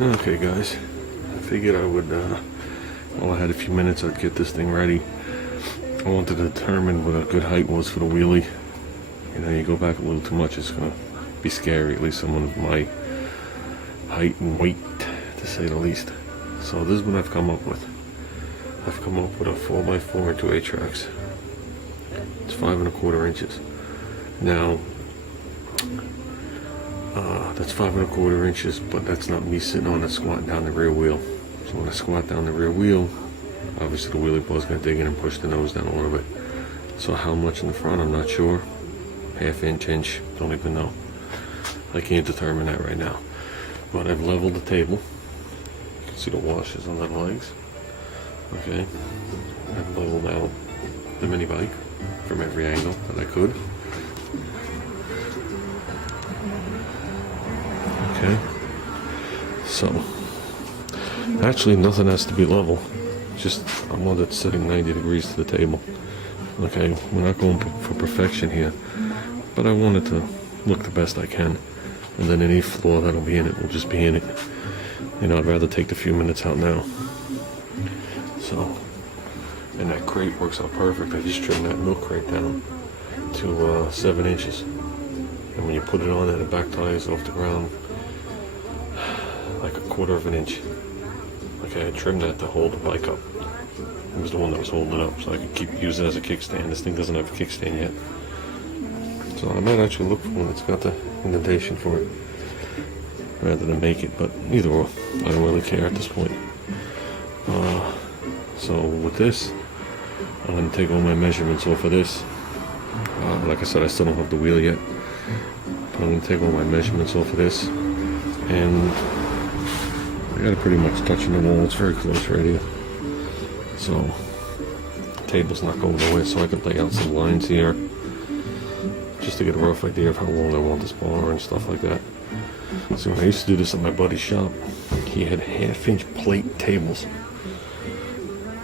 Okay guys, I figured I would, while I had a few minutes, I'd get this thing ready. I wanted to determine what a good height was for the wheelie. You know, you go back a little too much, it's going to be scary, at least someone of my height and weight, to say the least. So this is what I've come up with. I've come up with a 4x4 and 2 8-tracks. It's 5 1/4 inches. Now, that's 5 1/4 inches, but that's not me sitting on it squatting down the rear wheel. So when I squat down the rear wheel, obviously the wheelie bar is going to dig in and push the nose down a little bit. So how much in the front, I'm not sure. Half inch, don't even know. I can't determine that right now. But I've leveled the table. You can see the washers on the legs. Okay. I've leveled out the mini bike from every angle that I could. Okay. So, actually nothing has to be level. Just, I want it sitting 90 degrees to the table. Okay, we're not going for perfection here, but I want it to look the best I can. And then any flaw that'll be in it will just be in it. You know, I'd rather take the few minutes out now. So, and that crate works out perfect. I just trimmed that milk crate down to 7 inches. And when you put it on there, the back tire is off the ground like 1/4 inch. Okay, I trimmed that to hold the bike up. It was the one that was holding it up, so I could keep using it as a kickstand. This thing doesn't have a kickstand yet. So I might actually look for one that's got the indentation for it, rather than make it, but either or, I don't really care at this point. So with this, I'm going to take all my measurements off of this. Like I said, I still don't have the wheel yet, but I'm going to take all my measurements off of this, and I got it pretty much touching the wall. It's very close right here. So the table's not going nowhere, so I can lay out some lines here just to get a rough idea of how long I want this bar and stuff like that. So when I used to do this at my buddy's shop, he had 1/2 inch plate tables.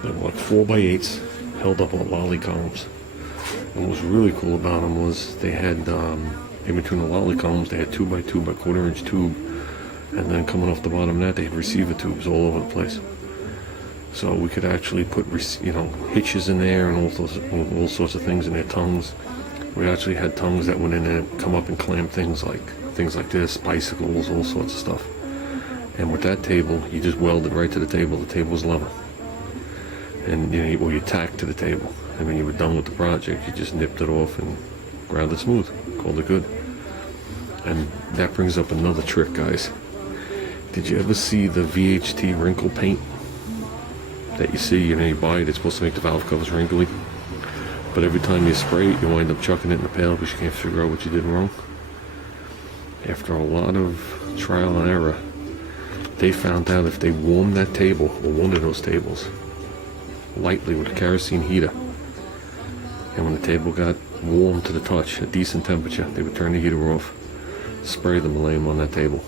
They were like 4x8s held up on lolly columns. And what was really cool about them was they had, in between the lolly columns, they had 2x2 by 1/4 inch tube. And then coming off the bottom of that, they had receiver tubes all over the place. So we could actually put, hitches in there and all sorts of things in their tongues. We actually had tongues that went in and come up and clamp things like this, bicycles, all sorts of stuff. And with that table, you just welded right to the table. The table was level. And you tacked to the table. And when you were done with the project, you just nipped it off and ground it smooth. Called it good. And that brings up another trick, guys. Did you ever see the VHT wrinkle paint that you see? You buy it, it's supposed to make the valve covers wrinkly. But every time you spray it, you wind up chucking it in the pail because you can't figure out what you did wrong. After a lot of trial and error, they found out if they warmed that table, or one of those tables, lightly with a kerosene heater, and when the table got warm to the touch, a decent temperature, they would turn the heater off, spray them and lay them on that table,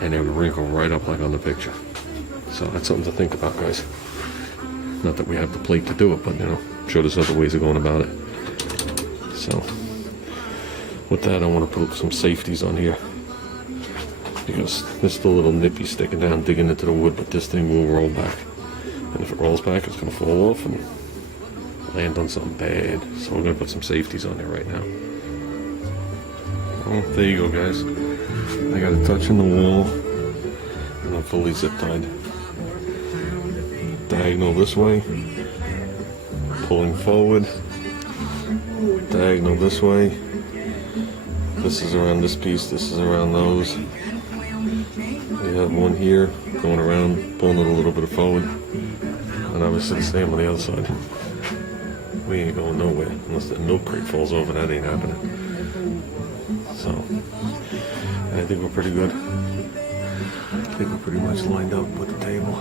and they would wrinkle right up like on the picture. So that's something to think about, guys. Not that we have the plate to do it, but I'm sure there's other ways of going about it. So with that, I want to put some safeties on here, because there's still a little nippy sticking down, digging into the wood, but this thing will roll back. And if it rolls back, it's going to fall off and land on something bad. So we're going to put some safeties on there right now. Well, there you go, guys. I got it touching the wall, and I'm fully zip tied. Diagonal this way, pulling forward, diagonal this way. This is around this piece, this is around those. We have one here going around, pulling it a little bit forward, and obviously the same on the other side. We ain't going nowhere unless the milk crate falls over. That ain't happening. So, and I think we're pretty good. I think we're pretty much lined up with the table.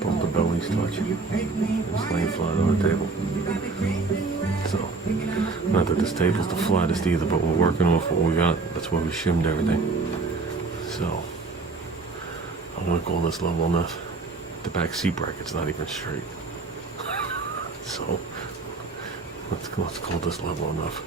Both the bellies touch. It's laying flat on the table. So, not that this table's the flattest either, but we're working off what we got. That's why we shimmed everything. So, I'm gonna call this level enough. The back seat bracket's not even straight. So, let's call this level enough.